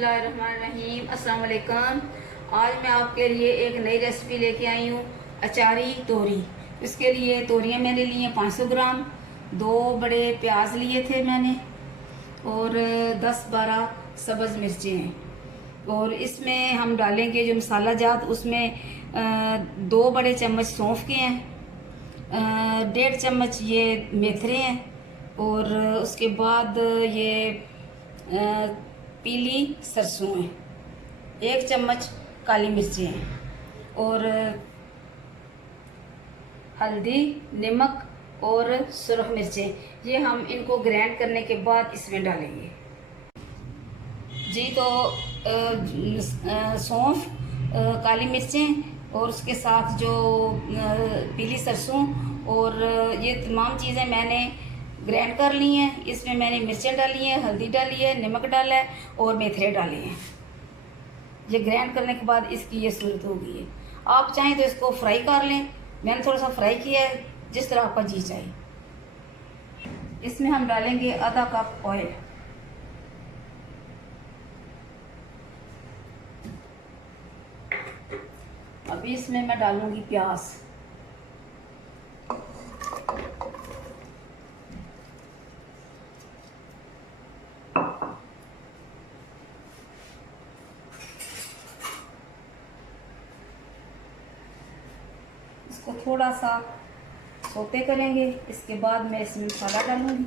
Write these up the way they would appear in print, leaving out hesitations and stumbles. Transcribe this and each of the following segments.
बिस्मिल्लाहिर्रहमानिर्रहीम। अस्सलाम वालेकुम। आज मैं आपके लिए एक नई रेसिपी लेके आई हूँ, अचारी तोरी। इसके लिए तोरियाँ मैंने ली हैं 500 ग्राम, 2 बड़े प्याज लिए थे मैंने, और 10-12 सब्ज़ मिर्चें हैं। और इसमें हम डालेंगे जो मसाला जात, उसमें 2 बड़े चम्मच सौंफ के हैं, 1.5 चम्मच ये मेथरे हैं, और उसके बाद ये पीली सरसों है, 1 चम्मच काली मिर्चें हैं, और हल्दी, नमक और सुरख मिर्चें। ये हम इनको ग्राइंड करने के बाद इसमें डालेंगे जी। तो सौंफ, काली मिर्चें और उसके साथ जो पीली सरसों और ये तमाम चीज़ें मैंने ग्राइंड कर ली हैं। इसमें मैंने मिर्चें डाली हैं, हल्दी डाली है, नमक डाला है और मेथरे डाले हैं। ये ग्राइंड करने के बाद इसकी ये सूरत हो गई है। आप चाहें तो इसको फ्राई कर लें, मैंने थोड़ा सा फ्राई किया है, जिस तरह आपका जी चाहे। इसमें हम डालेंगे आधा कप ऑयल, अभी इसमें मैं डालूंगी प्याज, इसको थोड़ा सा सोते करेंगे। इसके बाद मैं इसमें मसाला डालूंगी।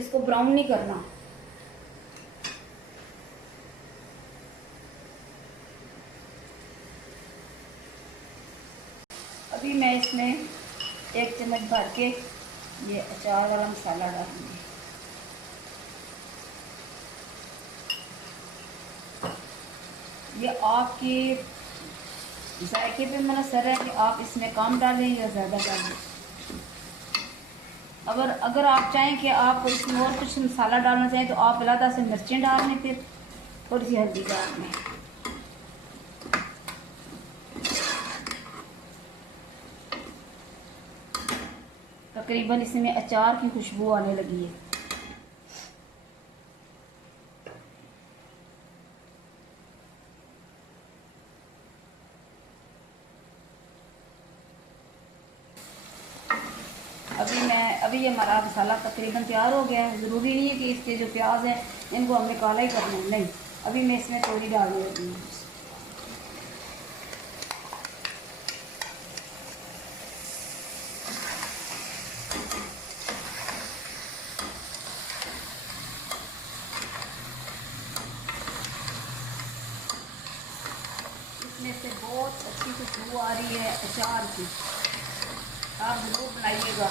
इसको ब्राउन नहीं करना। अभी मैं इसमें 1 चम्मच भर के ये अचार वाला मसाला डालूंगी। ये आपकी जायके पे मुनहसर है कि आप इसमें कम डालें या ज़्यादा डालें। अगर आप चाहें कि आप इसमें और कुछ मसाला डालना चाहें तो आप अलग से मिर्चें डाल लें, फिर थोड़ी सी हल्दी डाल लें। तकरीबन इसमें अचार की खुशबू आने लगी है। अभी ये हमारा मसाला तकरीबन तैयार हो गया है। ज़रूरी नहीं है कि इसके जो प्याज हैं इनको हमने काला ही करना है, नहीं। अभी मैं इसमें तोरी डाल देती हूँ। इसमें से बहुत अच्छी खुशबू आ रही है अचार की, आप ज़रूर बनाइएगा।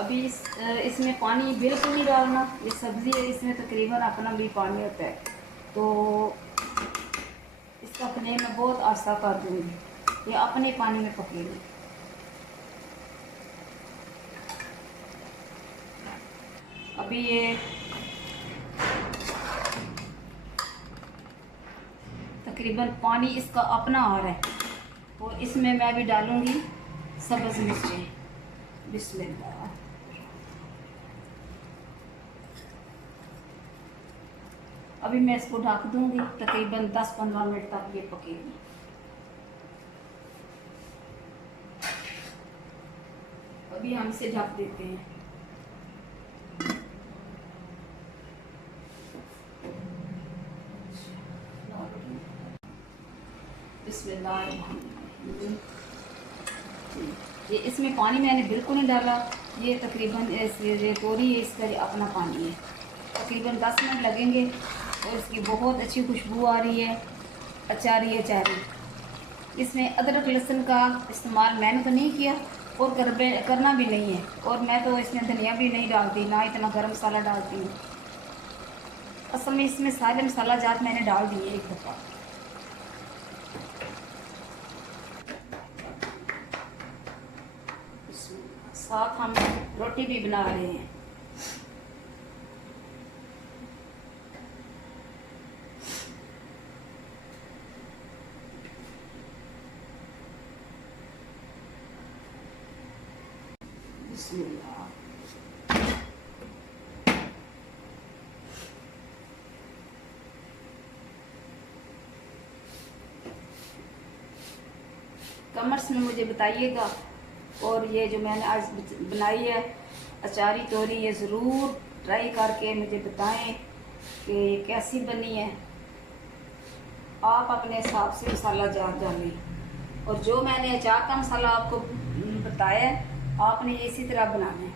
अभी इसमें पानी बिल्कुल नहीं डालना। ये सब्ज़ी है, इसमें तकरीबन अपना भी पानी होता है, तो इसका फ्लेम मैं बहुत आस्था कर दूँगी। ये अपने पानी में पकेगी। अभी ये तकरीबन पानी इसका अपना आ रहा है, तो इसमें मैं भी डालूँगी सब्ज़ मिर्चें। बिस्मिल्लाह। अभी मैं इसको ढक दूँगी, तकरीबन 10-15 मिनट तक ये पकेगी। अभी हम इसे ढक देते हैं। बिस्मिल्लाह। ये इसमें पानी मैंने बिल्कुल नहीं डाला। ये तकरीबन ये तोरी है, इसका अपना पानी है। तकरीबन 10 मिनट लगेंगे और इसकी बहुत अच्छी खुशबू आ रही है। अचारी अचारी। इसमें अदरक लहसुन का इस्तेमाल मैंने तो नहीं किया और करना भी नहीं है, और मैं तो इसमें धनिया भी नहीं डालती, ना इतना गरम मसाला डालती हूँ। असल में इसमें सारे मसाला जात मैंने डाल दिए एक दफ़ा। साथ हम रोटी भी बना रहे हैं। बिस्मिल्लाह। कमेंट्स में मुझे बताइएगा, और ये जो मैंने आज बनाई है अचारी तोरी, ये ज़रूर ट्राई करके मुझे बताएं कि ये कैसी बनी है। आप अपने हिसाब से मसाला जार डालें, और जो मैंने अचार का मसाला आपको बताया है आपने इसी तरह बनाना है,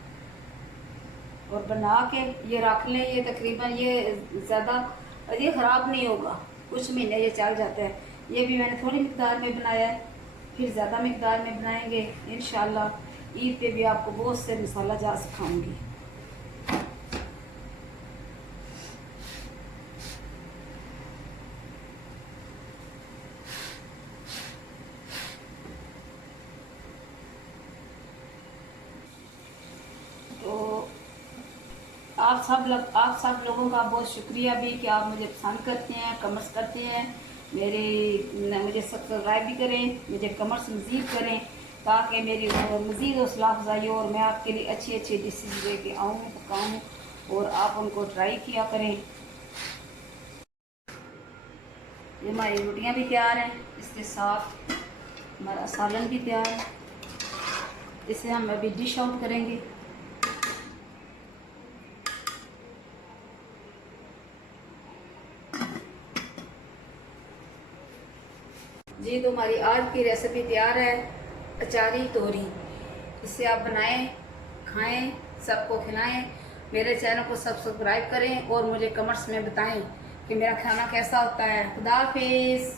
और बना के ये रख लें। ये तकरीबन ये ज़्यादा ये ख़राब नहीं होगा, कुछ महीने ये चल जाता है। ये भी मैंने थोड़ी मिकदार में बनाया है, फिर ज़्यादा मिकदार में बनाएंगे इंशाल्लाह। ईद पे भी आपको बहुत से मसाला जार सिखाऊंगी। तो आप सब लोगों का बहुत शुक्रिया भी कि आप मुझे पसंद करते हैं, कमेंट्स करते हैं, मुझे सब्सक्राइब भी करें, मुझे कमेंट्स मज़ीद करें ताकि मेरी मज़ीद हौसला अफजाई हो और मैं आपके लिए अच्छी अच्छी डिशेज लेके आऊँ, पकाऊँ और आप उनको ट्राई किया करें। ये हमारी रोटियाँ भी तैयार हैं, इसके साथ हमारा सालन भी तैयार है। इसे हम अभी डिश आउट करेंगे। जी, तो हमारी आज की रेसिपी तैयार है अचारी तोरी। इसे आप बनाएं, खाएं, सबको खिलाएं। मेरे चैनल को सब्सक्राइब करें और मुझे कमेंट्स में बताएं कि मेरा खाना कैसा होता है। खुदा हाफिज़।